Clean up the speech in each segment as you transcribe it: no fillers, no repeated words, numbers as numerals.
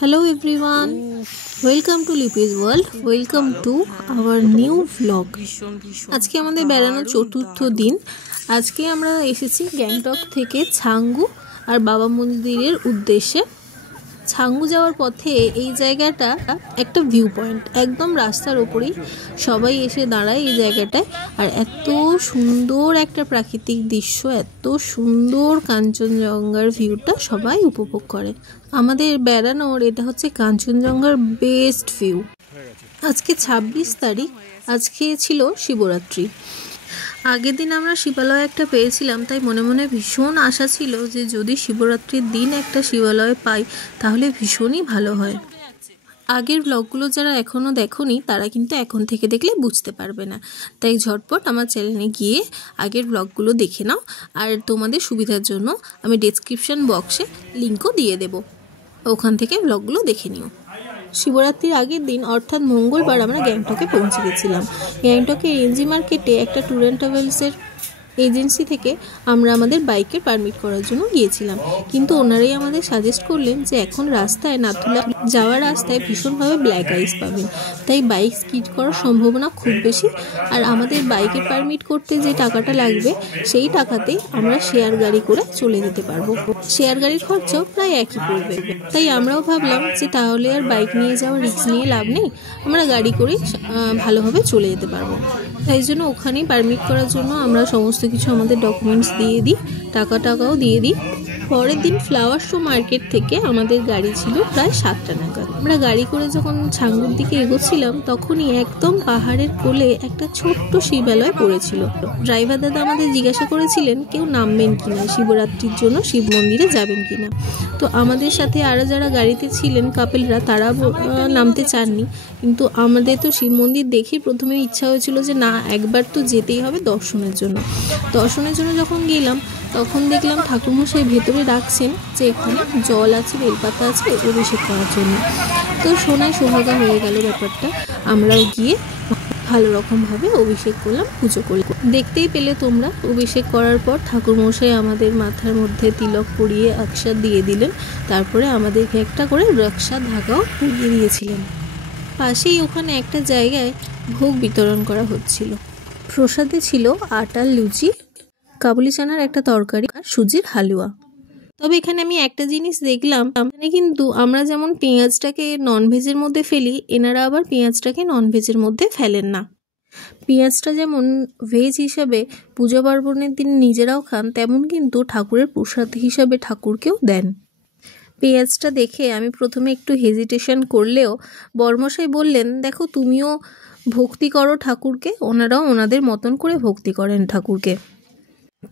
Hello everyone, welcome to Lipi's World, welcome to our new vlog. আজকে আমাদের বেড়ানোর চতুর্থ দিন। আজকে আমরা এসেছি গ্যাংটক থেকে ছাঙ্গু আর বাবা মন্দিরের উদ্দেশ্যে। ছাঙ্গু যাওয়ার পথে এই জায়গাটা একটা ভিউ পয়েন্ট, একদম রাস্তার ওপরেই সবাই এসে দাঁড়ায় এই জায়গাটায়। আর এত সুন্দর একটা প্রাকৃতিক দৃশ্য, এত সুন্দর কাঞ্চনজঙ্ঘার ভিউটা সবাই উপভোগ করে। আমাদের বেড়ানোর এটা হচ্ছে কাঞ্চনজঙ্ঘার বেস্ট ভিউ। আজকে 26 তারিখ, আজকে ছিল শিবরাত্রি। আগের দিন আমরা শিবালয় একটা পেয়েছিলাম, তাই মনে মনে ভীষণ আশা ছিল যে যদি শিবরাত্রির দিন একটা শিবালয় পাই তাহলে ভীষণই ভালো হয়। আগের ব্লগগুলো যারা এখনও দেখোনি তারা কিন্তু এখন থেকে দেখলে বুঝতে পারবে না, তাই ঝটপট আমার চ্যানেলে গিয়ে আগের ব্লগগুলো দেখে নাও। আর তোমাদের সুবিধার জন্য আমি ডেসক্রিপশন বক্সে লিঙ্কও দিয়ে দেব, ওখান থেকে ব্লগগুলো দেখে নিও। শিবরাত্রির আগের দিন অর্থাৎ মঙ্গলবার আমরা গ্যাংটকে পৌঁছে গেছিলাম। গ্যাংটকের এনজি মার্কেটে একটা ট্যুর অ্যান্ড ট্রাভেলসের এজেন্সি থেকে আমরা আমাদের বাইকের পারমিট করার জন্য গিয়েছিলাম, কিন্তু ওনারাই আমাদের সাজেস্ট করলেন যে এখন রাস্তায় নাথুলা যাওয়ার রাস্তায় ভীষণভাবে ব্ল্যাক আইস পাবেন, তাই বাইক স্কিড করার সম্ভাবনা খুব বেশি। আর আমাদের বাইকের পারমিট করতে যে টাকাটা লাগবে সেই টাকাতেই আমরা শেয়ার গাড়ি করে চলে যেতে পারবো। শেয়ার গাড়ির খরচাও প্রায় একই পড়বে, তাই আমরাও ভাবলাম যে তাহলে আর বাইক নিয়ে যাওয়ার রিস্ক নিয়ে লাভ নেই, আমরা গাড়ি করেই ভালোভাবে চলে যেতে পারবো। তাই জন্য ওখানেই পারমিট করার জন্য আমরা সমস্ত কিছু আমাদের ডকুমেন্টস দিয়ে দিই, টাকাও দিয়ে দিই। পরের দিন ফ্লাওয়ার শো মার্কেট থেকে আমাদের গাড়ি ছিল প্রায় 7টা নাগাদ। আমরা গাড়ি করে যখন ছাঙ্গুর দিকে এগোচ্ছিলাম তখনই একদম পাহাড়ের কোলে একটা ছোট্ট শিবালয় পড়েছিল। ড্রাইভার দাদা আমাদের জিজ্ঞাসা করেছিলেন কেউ নামবেন কিনা, শিবরাত্রির জন্য শিব মন্দিরে যাবেন কিনা। তো আমাদের সাথে আরও যারা গাড়িতে ছিলেন কাপেলরা তারা নামতে চাননি, কিন্তু আমাদের তো শিব মন্দির দেখে প্রথমে ইচ্ছা হয়েছিল যে না একবার তো যেতেই হবে দর্শনের জন্য। যখন গেলাম তখন দেখলাম ঠাকুরমশাই ভেতরে রাখছেন যে এখানে জল আছে, বেলপাতা আছে অভিষেক করার জন্য। তো শোনায় সোহাগা হয়ে গেল ব্যাপারটা। আমরাও গিয়ে ভালো রকমভাবে অভিষেক করলাম, পুজো করলাম। দেখতেই পেলে তোমরা অভিষেক করার পর ঠাকুরমশাই আমাদের মাথার মধ্যে তিলক পরিয়ে আকশাত দিয়ে দিলেন, তারপরে আমাদেরকে একটা করে রক্ষা ধাগাও পরিয়ে দিয়েছিলেন। পাশেই ওখানে একটা জায়গায় ভোগ বিতরণ করা হচ্ছিল। প্রসাদে ছিল আটার লুচি, কাবুলি চানার একটা তরকারি আর সুজির হালুয়া। তবে এখানে আমি একটা জিনিস দেখলাম, এখানে কিন্তু আমরা যেমন পেঁয়াজটাকে ননভেজের মধ্যে ফেলি, এনারা আবার পেঁয়াজটাকে ননভেজের মধ্যে ফেলেন না। পেঁয়াজটা যেমন ভেজ হিসাবে পূজা পার্বণের দিন নিজেরাও খান, তেমন কিন্তু ঠাকুরের প্রসাদ হিসাবে ঠাকুরকেও দেন। পেঁয়াজটা দেখে আমি প্রথমে একটু হেজিটেশন করলেও বর্মশাই বললেন দেখো তুমিও ভক্তি করো ঠাকুরকে, ওনারাও ওনাদের মতন করে ভক্তি করেন ঠাকুরকে।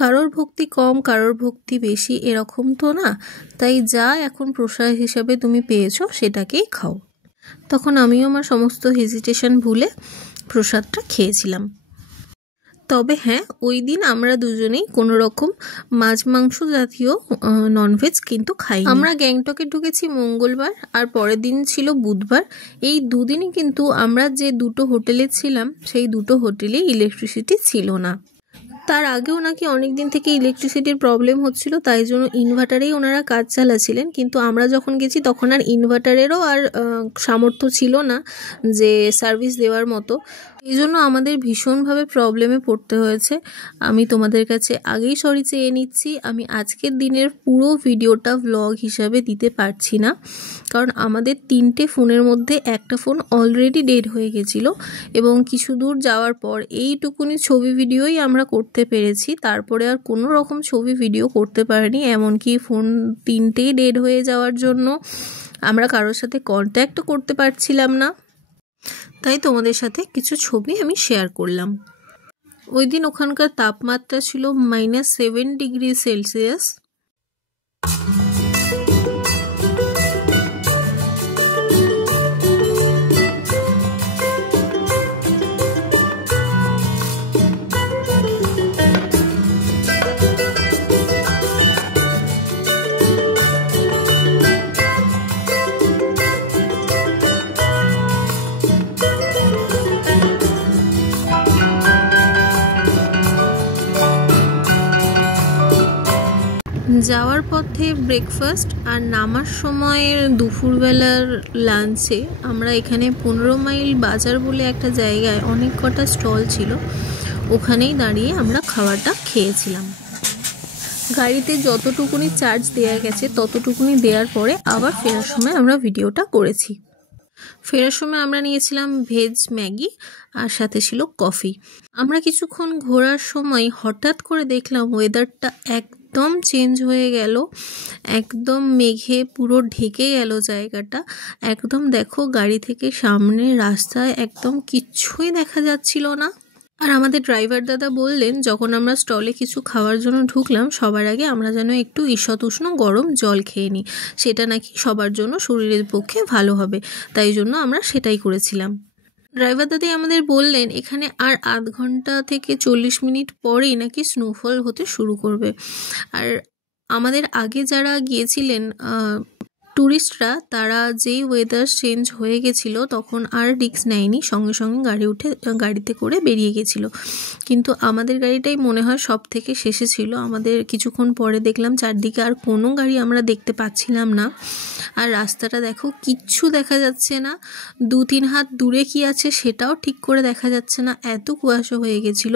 কারোর ভক্তি কম কারোর ভক্তি বেশি এরকম তো না, তাই যা এখন প্রসাদ হিসাবে তুমি পেয়েছো সেটাকেই খাও। তখন আমিও আমার সমস্ত হেজিটেশন ভুলে প্রসাদটা খেয়েছিলাম। তবে হ্যাঁ, ওই দিন আমরা দুজনেই কোনো রকম মাছ মাংস জাতীয় ননভেজ কিন্তু খাই। আমরা গ্যাংটকে ঢুকেছি মঙ্গলবার আর পরের দিন ছিল বুধবার। এই দুদিনই কিন্তু আমরা যে দুটো হোটেলে ছিলাম সেই দুটো হোটেলে ইলেকট্রিসিটি ছিল না। তার আগেও নাকি অনেক দিন থেকে ইলেকট্রিসিটির প্রবলেম হচ্ছিল, তাই জন্য ইনভার্টারেই ওনারা কাজ চালাচ্ছিলেন, কিন্তু আমরা যখন গেছি তখন আর ইনভার্টারেরও আর সামর্থ্য ছিল না যে সার্ভিস দেওয়ার মতো। এই জন্য আমাদের ভীষণভাবে প্রবলেমে পড়তে হয়েছে। আমি তোমাদের কাছে আগেই সরি চেয়ে নিচ্ছি, আমি আজকের দিনের পুরো ভিডিওটা ভ্লগ হিসাবে দিতে পারছি না, কারণ আমাদের 3টে ফোনের মধ্যে একটা ফোন অলরেডি ডেড হয়ে গেছিলো এবং কিছু দূর যাওয়ার পর এইটুকুনি ছবি ভিডিওই আমরা করতে পেরেছি, তারপরে আর কোনো রকম ছবি ভিডিও করতে পারিনি। এমনকি ফোন 3টেই ডেড হয়ে যাওয়ার জন্য আমরা কারোর সাথে কন্ট্যাক্টও করতে পারছিলাম না, তাই তোমাদের সাথে কিছু ছবি আমি শেয়ার করলাম। ওই দিন ওখানকার তাপমাত্রা ছিল -7 ডিগ্রি সেলসিয়াস। যাওয়ার পথে ব্রেকফাস্ট আর নামার সময় দুপুরবেলার লাঞ্চে আমরা এখানে 15 মাইল বাজার বলে একটা জায়গায় অনেক কটা স্টল ছিল, ওখানেই দাঁড়িয়ে আমরা খাবারটা খেয়েছিলাম। গাড়িতে যতটুকুনি চার্জ দেওয়া গেছে ততটুকুনি দেওয়ার পরে আবার ফেরার সময় আমরা ভিডিওটা করেছি। ফেরার সময় আমরা নিয়েছিলাম ভেজ ম্যাগি আর সাথে ছিল কফি। আমরা কিছুক্ষণ ঘোরার সময় হঠাৎ করে দেখলাম ওয়েদারটা একদম চেঞ্জ হয়ে গেল, একদম মেঘে পুরো ঢেকে গেল জায়গাটা। একদম দেখো গাড়ি থেকে সামনে রাস্তায় একদম কিচ্ছুই দেখা যাচ্ছিল না। আর আমাদের ড্রাইভার দাদা বললেন যখন আমরা স্টলে কিছু খাওয়ার জন্য ঢুকলাম সবার আগে আমরা যেন একটু ঈষৎ উষ্ণ গরম জল খেয়ে নিই, সেটা নাকি সবার জন্য শরীরের পক্ষে ভালো হবে, তাই জন্য আমরা সেটাই করেছিলাম। ড্রাইভার দাদাই আমাদের বললেন এখানে আর আধ ঘন্টা থেকে 40 মিনিট পরেই নাকি স্নোফল হতে শুরু করবে। আর আমাদের আগে যারা গিয়েছিলেন ট্যুরিস্টরা, তারা যেই ওয়েদার চেঞ্জ হয়ে গেছিল তখন আর রিস্ক নেয়নি, সঙ্গে সঙ্গে গাড়িতে করে বেরিয়ে গেছিলো। কিন্তু আমাদের গাড়িটাই মনে হয় সব থেকে শেষে ছিল। আমাদের কিছুক্ষণ পরে দেখলাম চারদিকে আর কোনো গাড়ি আমরা দেখতে পাচ্ছিলাম না। আর রাস্তাটা দেখো কিচ্ছু দেখা যাচ্ছে না, 2-3 হাত দূরে কি আছে সেটাও ঠিক করে দেখা যাচ্ছে না, এত কুয়াশা হয়ে গেছিল।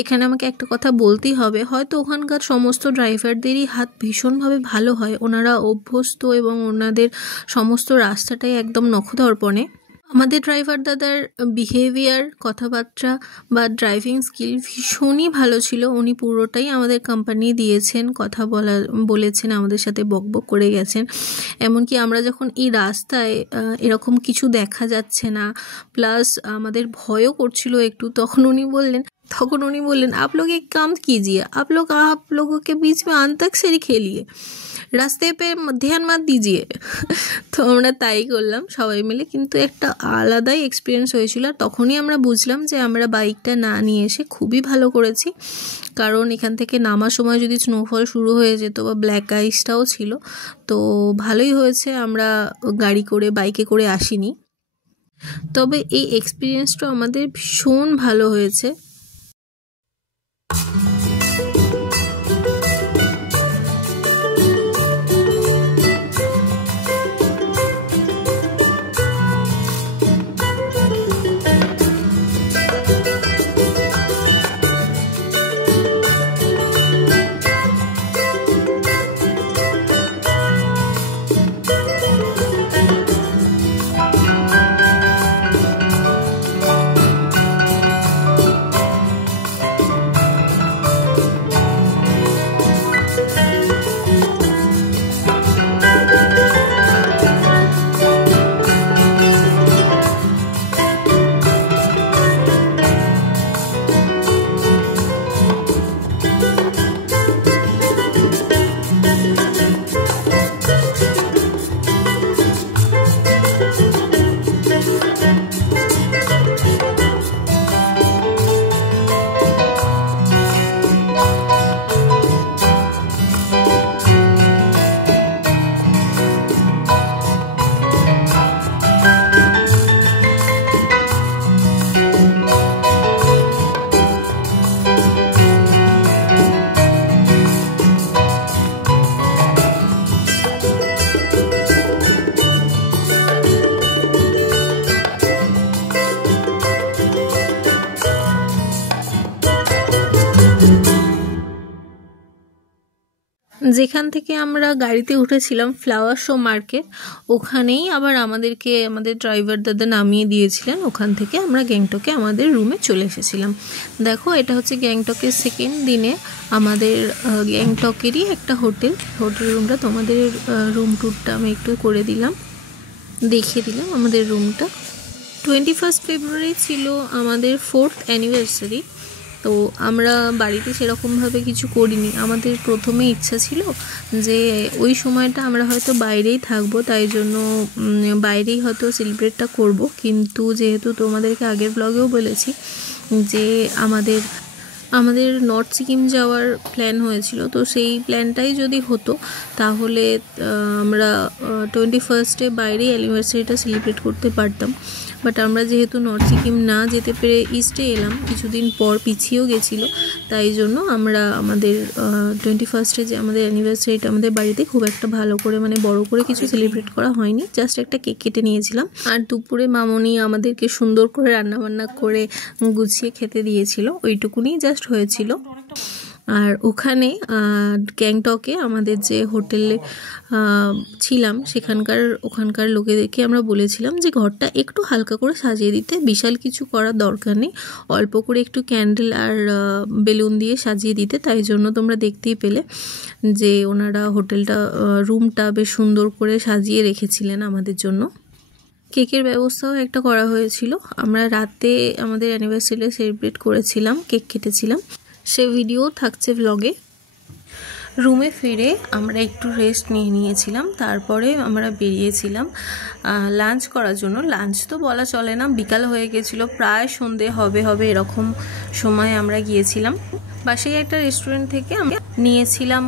এখানে আমাকে একটা কথা বলতেই হবে, হয়তো ওখানকার সমস্ত ড্রাইভারদেরই হাত ভীষণভাবে ভালো হয়, ওনারা অভ্যস্ত এবং ওনাদের সমস্ত রাস্তাটাই একদম নখদর্পণে। আমাদের ড্রাইভার দাদার বিহেভিয়ার, কথাবার্তা বা ড্রাইভিং স্কিল ভীষণই ভালো ছিল। উনি পুরোটাই আমাদের কোম্পানি দিয়েছেন, কথা বলেছেন, আমাদের সাথে বকবক করে গেছেন। এমনকি আমরা যখন এই রাস্তায় এরকম কিছু দেখা যাচ্ছে না, প্লাস আমাদের ভয়ও করছিল একটু, তখন উনি বললেন आप लोग एक काम कीजिए, आप लोगों के बीच में अंताक्षरी खेलिए, রাস্তায় पे ध्यान मत दीजिए। তো আমরা তাই করলাম সবাই মিলে, কিন্তু একটা আলাদাই এক্সপিরিয়েন্স হয়েছিল। আর তখনই আমরা বুঝলাম যে আমরা বাইকটা না নিয়ে এসে খুবই ভালো করেছি, কারণ এখান থেকে নামার সময় যদি স্নোফল শুরু হয়ে যেত বা ব্ল্যাক আইসটাও ছিল, তো ভালোই হয়েছে আমরা বাইকে করে আসিনি। তবে এই এক্সপিরিয়েন্সটা আমাদের ভীষণ ভালো হয়েছে। যেখান থেকে আমরা গাড়িতে উঠেছিলাম ফ্লাওয়ার শো মার্কেট, ওখানেই আবার আমাদের ড্রাইভার দাদা নামিয়ে দিয়েছিলেন। ওখান থেকে আমরা গ্যাংটকে আমাদের রুমে চলে এসেছিলাম। দেখো এটা হচ্ছে গ্যাংটকের সেকেন্ড দিনে আমাদের গ্যাংটকেরই একটা হোটেল রুমটা। তোমাদের রুম ট্যুরটা আমি একটু দেখিয়ে দিলাম আমাদের রুমটা। 21 ফেব্রুয়ারি ছিল আমাদের 4th অ্যানিভার্সারি। তো আমরা বাড়িতে সেরকমভাবে কিছু করিনি। আমাদের প্রথমে ইচ্ছা ছিল যে ওই সময়টা আমরা হয়তো বাইরেই থাকবো, তাই জন্য বাইরেই হয়তো সেলিব্রেটটা করব। কিন্তু যেহেতু তোমাদেরকে আগের ব্লগেও বলেছি যে আমাদের নর্থ সিকিম যাওয়ার প্ল্যান হয়েছিল, তো সেই প্ল্যানটাই যদি হতো তাহলে আমরা 21 বাইরেই অ্যানিভার্সারিটা সেলিব্রেট করতে পারতাম। বাট আমরা যেহেতু নর্থ সিকিম না যেতে পেরে ইস্টে এলাম, কিছুদিন পর পিছিয়েও গেছিলো, তাই জন্য আমরা আমাদের 21 যে আমাদের অ্যানিভার্সারিটা আমাদের বাড়িতে খুব একটা ভালো করে মানে বড় করে কিছু সেলিব্রেট করা হয়নি, জাস্ট একটা কেক কেটে নিয়েছিলাম। আর দুপুরে মামনি আমাদেরকে সুন্দর করে রান্নাবান্না করে গুছিয়ে খেতে দিয়েছিল, ওইটুকুনি জাস্ট হয়েছিল। আর ওখানে গ্যাংটকে আমাদের যে হোটেলে ছিলাম ওখানকার লোকেদেরকে আমরা বলেছিলাম যে ঘরটা একটু হালকা করে সাজিয়ে দিতে, বিশাল কিছু করার দরকার নেই, অল্প করে একটু ক্যান্ডেল আর বেলুন দিয়ে সাজিয়ে দিতে। তাই জন্য তোমরা দেখতেই পেলে যে ওনারা হোটেলটা রুমটা বেশ সুন্দর করে সাজিয়ে রেখেছিলেন আমাদের জন্য। কেকের ব্যবস্থাও একটা করা হয়েছিল। আমরা রাতে আমাদের অ্যানিভার্সারি সেলিব্রেট করেছিলাম, কেক কেটেছিলাম, সে ভিডিও থাকছে ব্লগে। রুমে ফিরে আমরা একটু রেস্ট নিয়েছিলাম, তারপরে আমরা বেরিয়েছিলাম লাঞ্চ করার জন্য। লাঞ্চ তো বলা চলে না, বিকাল হয়ে গেছিলো, প্রায় সন্ধে হবে এরকম সময় আমরা গিয়েছিলাম। পাশেই একটা রেস্টুরেন্ট থেকে আমরা নিয়েছিলাম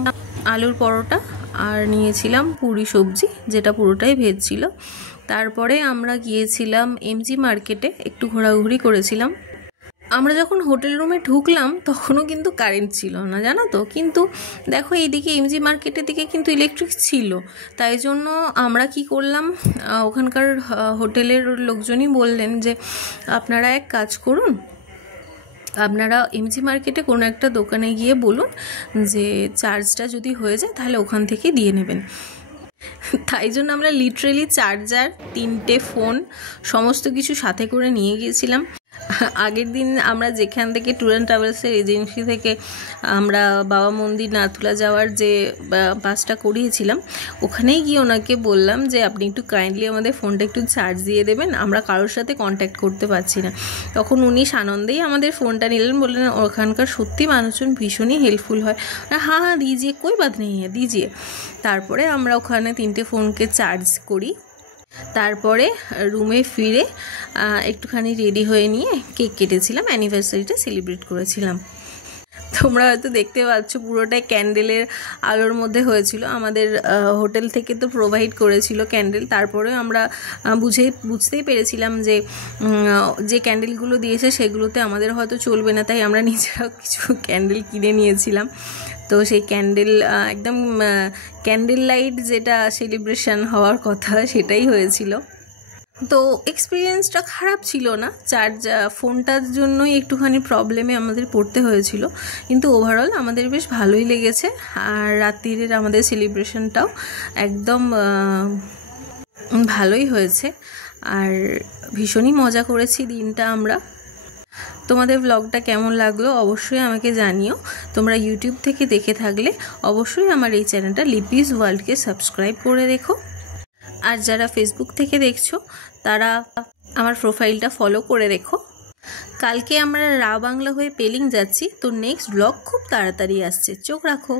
আলুর পরোটা আর নিয়েছিলাম পুরি সবজি, যেটা পুরোটাই ভেজ ছিল। তারপরে আমরা গিয়েছিলাম এমজি মার্কেটে, একটু ঘোরাঘুরি করেছিলাম। আমরা যখন হোটেল রুমে ঢুকলাম তখনও কিন্তু কারেন্ট ছিল না, জানো তো। কিন্তু দেখো এইদিকে এমজি মার্কেটের দিকে কিন্তু ইলেকট্রিক ছিল, তাই জন্য আমরা কি করলাম, ওখানকার হোটেলের লোকজনই বললেন যে আপনারা এক কাজ করুন, আপনারা এমজি মার্কেটে কোনো একটা দোকানে গিয়ে বলুন যে চার্জটা যদি হয়ে যায় তাহলে ওখান থেকে দিয়ে নেবেন। তাই জন্য আমরা লিটারেলি চার্জার, 3টে ফোন, সমস্ত কিছু সাথে করে নিয়ে গিয়েছিলাম। আগের দিন আমরা যেখান থেকে ট্যুর অ্যান্ড ট্রাভেলসের এজেন্সি থেকে আমরা বাবা মন্দির নাথুলা যাওয়ার যে বাসটা করিয়েছিলাম, ওখানেই গিয়ে ওনাকে বললাম যে আপনি একটু কাইন্ডলি আমাদের ফোনটা একটু চার্জ দিয়ে দেবেন, আমরা কারোর সাথে কন্ট্যাক্ট করতে পারছি না। তখন উনি সানন্দেই আমাদের ফোনটা নিলেন, বললেন ওখানকার সত্যি মানুষজন ভীষণই হেল্পফুল হয়। হ্যাঁ দিজিয়ে, কোই বাত নেই দিজিয়ে। তারপরে আমরা ওখানে 3টে ফোনকে চার্জ করি, তারপরে রুমে ফিরে একটুখানি রেডি হয়ে নিয়ে কেক কেটেছিলাম, অ্যানিভার্সারিটা সেলিব্রেট করেছিলাম। তোমরা হয়তো দেখতে পাচ্ছ পুরোটাই ক্যান্ডেলের আলোর মধ্যে হয়েছিল। আমাদের হোটেল থেকে তো প্রোভাইড করেছিল ক্যান্ডেল, তারপরে আমরা বুঝতেই পেরেছিলাম যে ক্যান্ডেলগুলো দিয়েছে সেগুলোতে আমাদের হয়তো চলবে না, তাই আমরা নিজেরাও কিছু ক্যান্ডেল কিনে নিয়েছিলাম। তো সেই ক্যান্ডেল একদম ক্যান্ডেল লাইট যেটা সেলিব্রেশন হওয়ার কথা সেটাই হয়েছিল। তো এক্সপিরিয়েন্সটা খারাপ ছিল না, ফোনটার জন্যই একটুখানি প্রবলেমে আমাদের পড়তে হয়েছিল, কিন্তু ওভারঅল আমাদের বেশ ভালোই লেগেছে। আর রাত্রির আমাদের সেলিব্রেশনটাও একদম ভালোই হয়েছে, আর ভীষণই মজা করেছি দিনটা আমরা। তোমাদের ব্লগটা কেমন লাগলো অবশ্যই আমাকে জানিও। তোমরা ইউটিউব থেকে দেখে থাকলে অবশ্যই আমার এই চ্যানেলটা লিপিস ওয়ার্ল্ডকে সাবস্ক্রাইব করে রেখো, আর যারা ফেসবুক থেকে দেখছো তারা আমার প্রোফাইলটা ফলো করে রেখো। কালকে আমরা রা বাংলা হয়ে পেলিং যাচ্ছি, তো নেক্সট ব্লগ খুব তাড়াতাড়ি আসছে, চোখ রাখো।